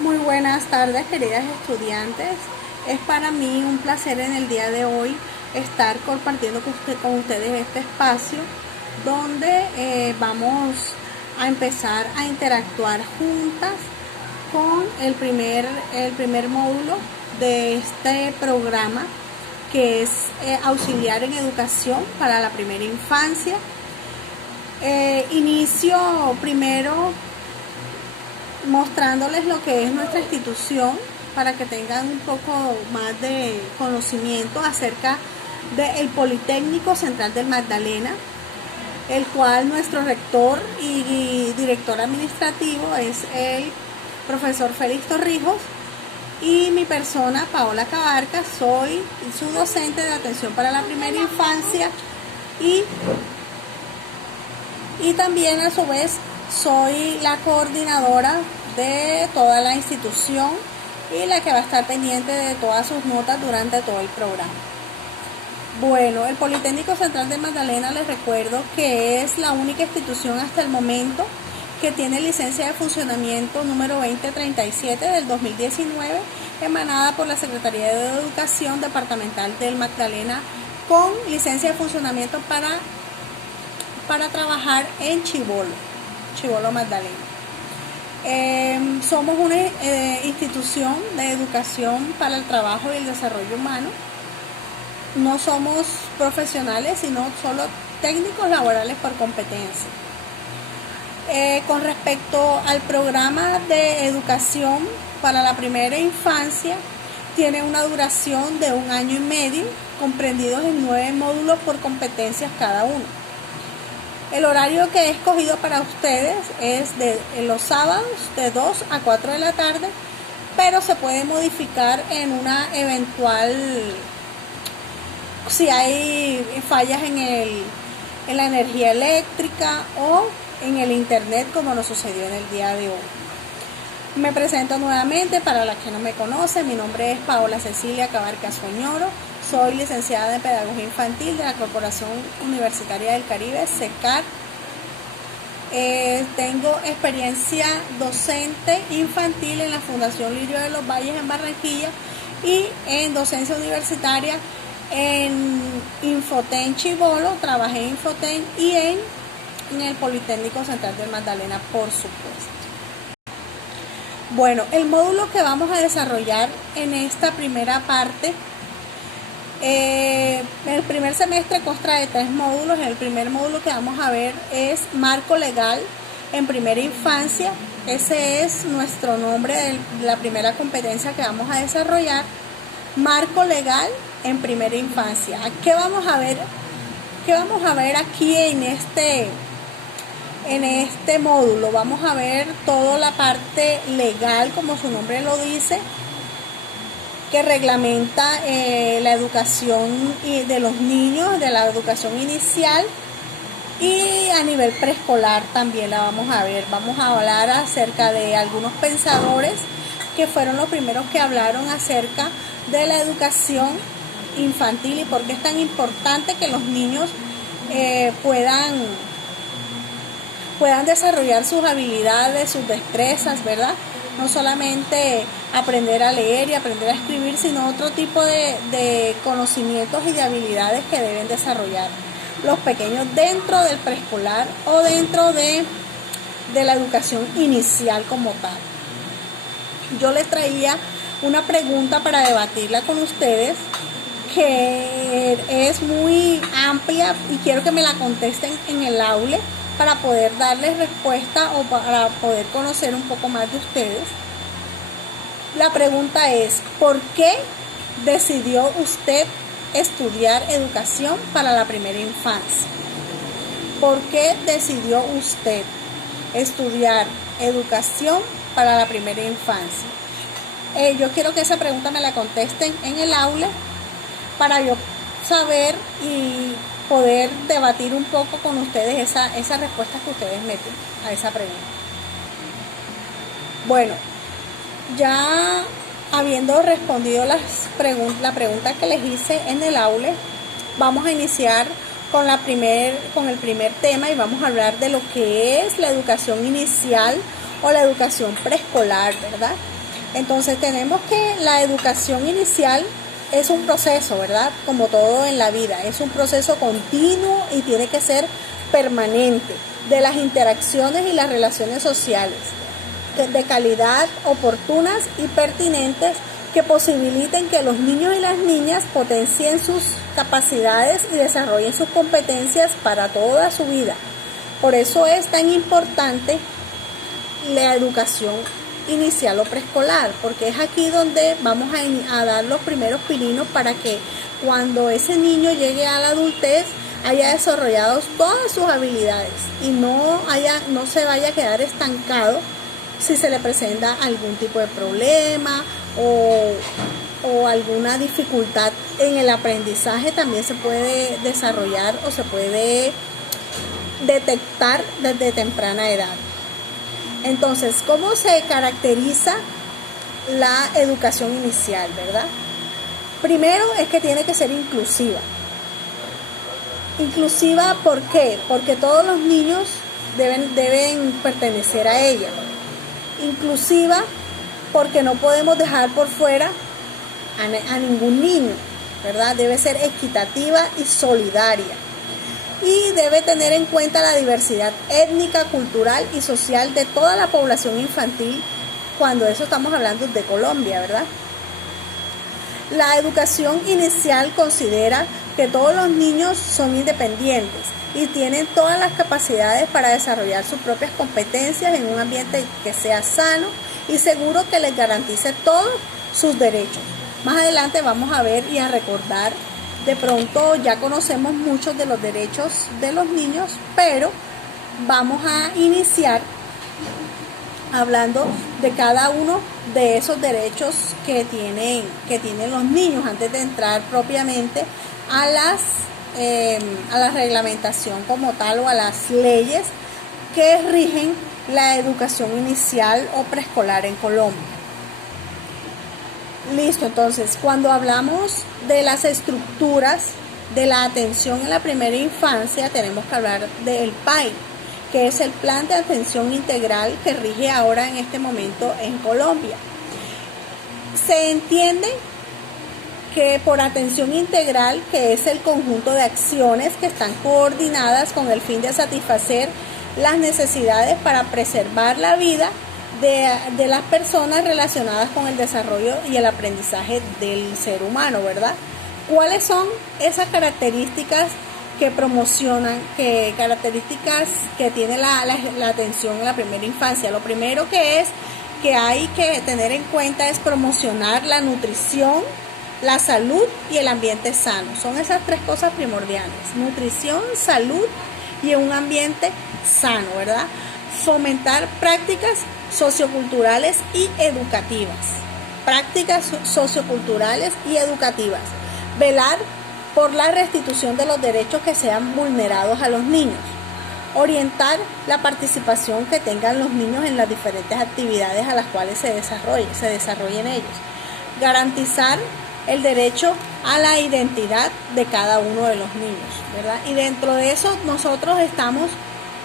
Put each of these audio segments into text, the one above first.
Muy buenas tardes, queridas estudiantes. Es para mí un placer en el día de hoy estar compartiendo con ustedes este espacio donde vamos a empezar a interactuar juntas con el primer módulo de este programa, que es auxiliar en educación para la primera infancia. Inicio primero mostrándoles lo que es nuestra institución para que tengan un poco más de conocimiento acerca del Politécnico Central del Magdalena, el cual nuestro rector y director administrativo es el profesor Félix Torrijos, y mi persona, Paola Cabarca, soy su docente de atención para la primera infancia y también a su vez soy la coordinadora de toda la institución y la que va a estar pendiente de todas sus notas durante todo el programa. Bueno, el Politécnico Central de Magdalena, les recuerdo que es la única institución hasta el momento que tiene licencia de funcionamiento número 2037 del 2019, emanada por la Secretaría de Educación Departamental del Magdalena, con licencia de funcionamiento para trabajar en Chibolo Magdalena. Somos una institución de educación para el trabajo y el desarrollo humano. No somos profesionales, sino solo técnicos laborales por competencia. Con respecto al programa de educación para la primera infancia, tiene una duración de 1 año y medio, comprendidos en 9 módulos por competencias cada uno. El horario que he escogido para ustedes es de los sábados de 2 a 4 de la tarde, pero se puede modificar en una eventual, si hay fallas en la energía eléctrica o en el internet, como nos sucedió en el día de hoy. Me presento nuevamente para las que no me conocen. Mi nombre es Paola Cecilia Cabarca Soñoro. Soy licenciada en Pedagogía Infantil de la Corporación Universitaria del Caribe, CECAR. Tengo experiencia docente infantil en la Fundación Lirio de los Valles en Barranquilla y en docencia universitaria en Infoten Chibolo. Trabajé en Infoten y en el Politécnico Central del Magdalena, por supuesto. Bueno, el módulo que vamos a desarrollar en esta primera parte, el primer semestre consta de 3 módulos. El primer módulo que vamos a ver es marco legal en primera infancia. Ese es nuestro nombre de la primera competencia que vamos a desarrollar. Marco legal en primera infancia. ¿Qué vamos a ver? ¿Qué vamos a ver aquí en este módulo? Vamos a ver toda la parte legal, como su nombre lo dice, que reglamenta la educación de los niños, de la educación inicial, y a nivel preescolar también la vamos a ver. Vamos a hablar acerca de algunos pensadores que fueron los primeros que hablaron acerca de la educación infantil y por qué es tan importante que los niños puedan desarrollar sus habilidades, sus destrezas, ¿verdad? No solamente aprender a leer y aprender a escribir, sino otro tipo de conocimientos y de habilidades que deben desarrollar los pequeños dentro del preescolar o dentro de la educación inicial como tal. Yo les traía una pregunta para debatirla con ustedes, que es muy amplia y quiero que me la contesten en el aula para poder darles respuesta o para poder conocer un poco más de ustedes. La pregunta es: ¿por qué decidió usted estudiar educación para la primera infancia? ¿Por qué decidió usted estudiar educación para la primera infancia? Yo quiero que esa pregunta me la contesten en el aula para yo saber y poder debatir un poco con ustedes esas respuestas que ustedes meten a esa pregunta. Bueno, ya habiendo respondido la pregunta que les hice en el aula, vamos a iniciar con el primer tema y vamos a hablar de lo que es la educación inicial o la educación preescolar, ¿verdad? Entonces tenemos que la educación inicial es un proceso, ¿verdad? Como todo en la vida, es un proceso continuo y tiene que ser permanente de las interacciones y las relaciones sociales, de calidad, oportunas y pertinentes, que posibiliten que los niños y las niñas potencien sus capacidades y desarrollen sus competencias para toda su vida. Por eso es tan importante la educación inicial o preescolar, porque es aquí donde vamos a dar los primeros pininos para que cuando ese niño llegue a la adultez haya desarrollado todas sus habilidades y no se vaya a quedar estancado si se le presenta algún tipo de problema o alguna dificultad en el aprendizaje. También se puede desarrollar o se puede detectar desde temprana edad. Entonces, ¿cómo se caracteriza la educación inicial, verdad? Primero es que tiene que ser inclusiva. Inclusiva, ¿por qué? Porque todos los niños deben pertenecer a ella. Inclusiva porque no podemos dejar por fuera a ningún niño, ¿verdad? Debe ser equitativa y solidaria. Y debe tener en cuenta la diversidad étnica, cultural y social de toda la población infantil, cuando eso estamos hablando de Colombia, ¿verdad? La educación inicial considera que todos los niños son independientes y tienen todas las capacidades para desarrollar sus propias competencias en un ambiente que sea sano y seguro, que les garantice todos sus derechos. Más adelante vamos a ver y a recordar. De pronto ya conocemos muchos de los derechos de los niños, pero vamos a iniciar hablando de cada uno de esos derechos que tienen los niños antes de entrar propiamente a la reglamentación como tal o a las leyes que rigen la educación inicial o preescolar en Colombia. Listo, entonces, cuando hablamos de las estructuras de la atención en la primera infancia, tenemos que hablar del PAI, que es el Plan de Atención Integral que rige ahora en este momento en Colombia. Se entiende que por atención integral, que es el conjunto de acciones que están coordinadas con el fin de satisfacer las necesidades para preservar la vida de las personas relacionadas con el desarrollo y el aprendizaje del ser humano, ¿verdad? ¿Cuáles son esas características que promocionan, características que tiene la atención en la primera infancia? Lo primero que hay que tener en cuenta es promocionar la nutrición, la salud y el ambiente sano. Son esas tres cosas primordiales: nutrición, salud y un ambiente sano, ¿verdad? Fomentar prácticas socioculturales y educativas. Prácticas socioculturales y educativas. Velar por la restitución de los derechos que sean vulnerados a los niños. Orientar la participación que tengan los niños en las diferentes actividades a las cuales se desarrollen ellos. Garantizar el derecho a la identidad de cada uno de los niños, ¿verdad? Y dentro de eso nosotros estamos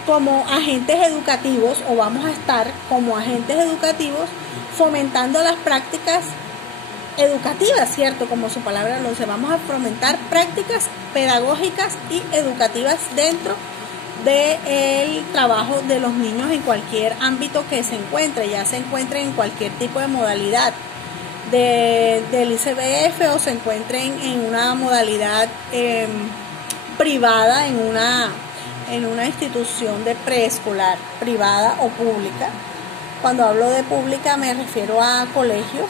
como agentes educativos, o vamos a estar como agentes educativos, fomentando las prácticas educativas, ¿cierto? Como su palabra lo dice, vamos a fomentar prácticas pedagógicas y educativas dentro del trabajo de los niños en cualquier ámbito que se encuentre, ya se encuentren en cualquier tipo de modalidad del ICBF o se encuentren en una modalidad privada, en una institución de preescolar, privada o pública. Cuando hablo de pública me refiero a colegios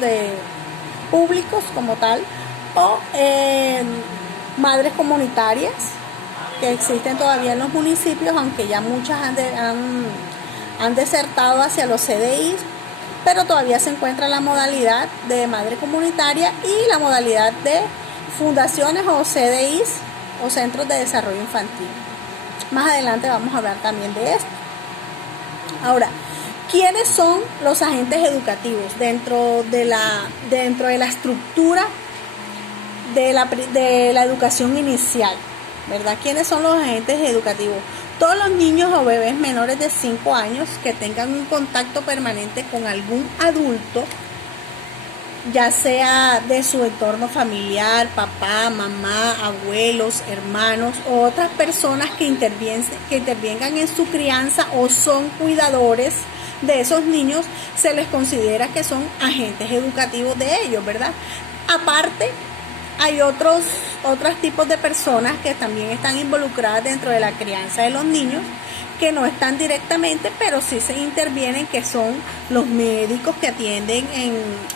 de públicos como tal, o madres comunitarias que existen todavía en los municipios, aunque ya muchas han desertado hacia los CDIs, pero todavía se encuentra la modalidad de madre comunitaria y la modalidad de fundaciones o CDIs o centros de desarrollo infantil. Más adelante vamos a hablar también de esto. Ahora, ¿quiénes son los agentes educativos dentro de la estructura de la educación inicial, ¿verdad? ¿Quiénes son los agentes educativos? Todos los niños o bebés menores de 5 años que tengan un contacto permanente con algún adulto, ya sea de su entorno familiar, papá, mamá, abuelos, hermanos o otras personas que intervengan en su crianza o son cuidadores de esos niños, se les considera que son agentes educativos de ellos, ¿verdad? Aparte, hay otros tipos de personas que también están involucradas dentro de la crianza de los niños, que no están directamente, pero sí se intervienen, que son los médicos que atienden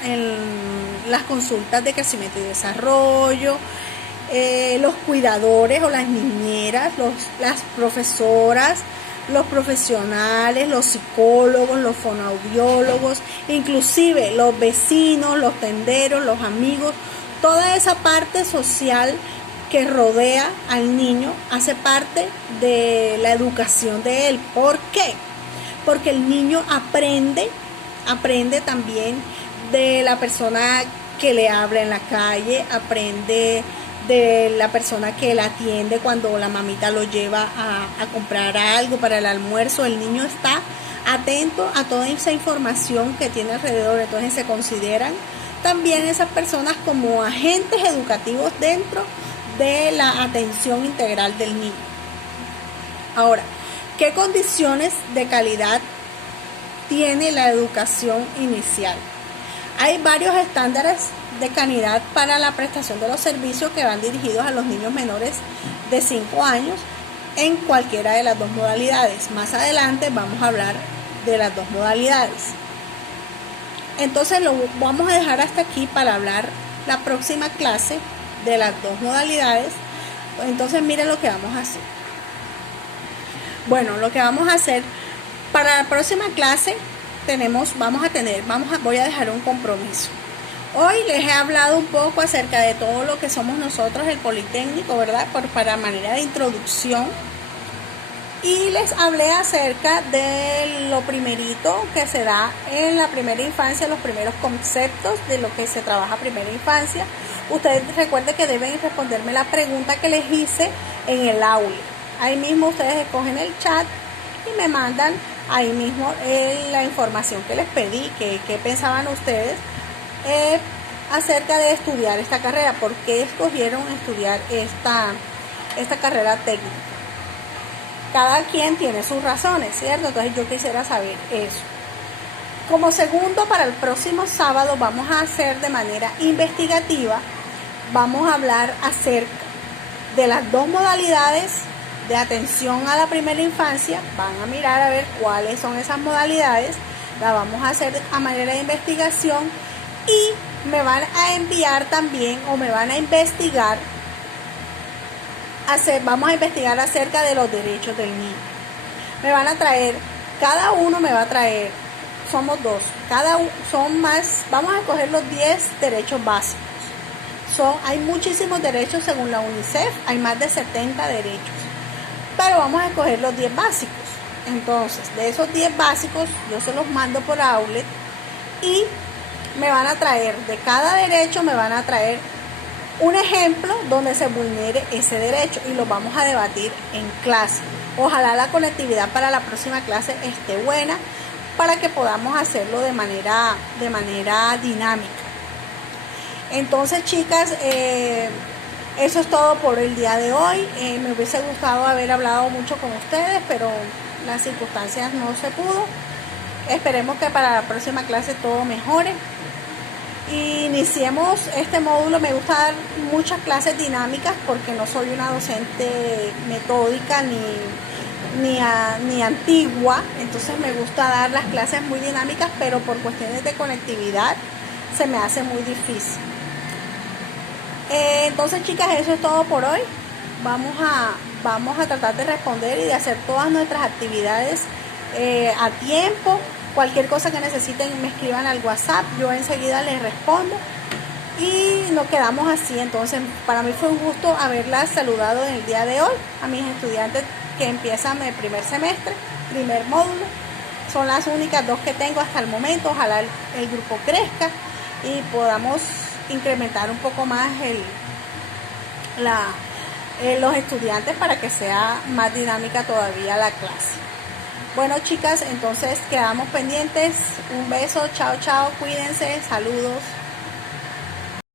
en las consultas de crecimiento y desarrollo, los cuidadores o las niñeras, las profesoras, los profesionales, los psicólogos, los fonoaudiólogos, inclusive los vecinos, los tenderos, los amigos, toda esa parte social que rodea al niño hace parte de la educación de él. ¿Por qué? Porque el niño aprende también de la persona que le habla en la calle, aprende de la persona que la atiende cuando la mamita lo lleva a comprar algo para el almuerzo. El niño está atento a toda esa información que tiene alrededor, entonces se consideran también esas personas como agentes educativos dentro de la atención integral del niño. Ahora, ¿qué condiciones de calidad tiene la educación inicial? Hay varios estándares de calidad para la prestación de los servicios que van dirigidos a los niños menores de 5 años en cualquiera de las dos modalidades. Más adelante vamos a hablar de las dos modalidades. Entonces lo vamos a dejar hasta aquí para hablar la próxima clase de las dos modalidades. Entonces miren lo que vamos a hacer. Bueno, lo que vamos a hacer para la próxima clase voy a dejar un compromiso. Hoy les he hablado un poco acerca de todo lo que somos nosotros, el Politécnico, ¿verdad? Para manera de introducción. Y les hablé acerca de lo primerito que se da en la primera infancia, los primeros conceptos de lo que se trabaja a primera infancia. Ustedes recuerden que deben responderme la pregunta que les hice en el aula. Ahí mismo ustedes escogen el chat y me mandan ahí mismo la información que les pedí, que pensaban ustedes acerca de estudiar esta carrera, por qué escogieron estudiar esta carrera técnica. Cada quien tiene sus razones, ¿cierto? Entonces yo quisiera saber eso. Como segundo, para el próximo sábado vamos a hacer de manera investigativa, vamos a hablar acerca de las dos modalidades de atención a la primera infancia. Van a mirar a ver cuáles son esas modalidades, la vamos a hacer a manera de investigación y me van a enviar también o me van a investigar. Vamos a investigar acerca de los derechos del niño. Me van a traer, cada uno me va a traer, somos dos, vamos a escoger los 10 derechos básicos. Hay muchísimos derechos según la UNICEF, hay más de 70 derechos, pero vamos a escoger los 10 básicos. Entonces, de esos 10 básicos, yo se los mando por Outlet y me van a traer, de cada derecho me van a traer un ejemplo donde se vulnere ese derecho y lo vamos a debatir en clase. Ojalá la conectividad para la próxima clase esté buena para que podamos hacerlo de manera dinámica. Entonces, chicas, eso es todo por el día de hoy. Me hubiese gustado haber hablado mucho con ustedes, pero las circunstancias no se pudo. Esperemos que para la próxima clase todo mejore. Iniciemos este módulo. Me gusta dar muchas clases dinámicas porque no soy una docente metódica ni antigua, entonces me gusta dar las clases muy dinámicas, pero por cuestiones de conectividad se me hace muy difícil. Entonces, chicas, eso es todo por hoy. Vamos a tratar de responder y de hacer todas nuestras actividades a tiempo. Cualquier cosa que necesiten me escriban al WhatsApp, yo enseguida les respondo y nos quedamos así. Entonces, para mí fue un gusto haberlas saludado en el día de hoy, a mis estudiantes que empiezan el primer semestre, primer módulo. Son las únicas dos que tengo hasta el momento. Ojalá el grupo crezca y podamos incrementar un poco más los estudiantes para que sea más dinámica todavía la clase. Bueno, chicas, entonces quedamos pendientes. Un beso, chao, chao, cuídense, saludos.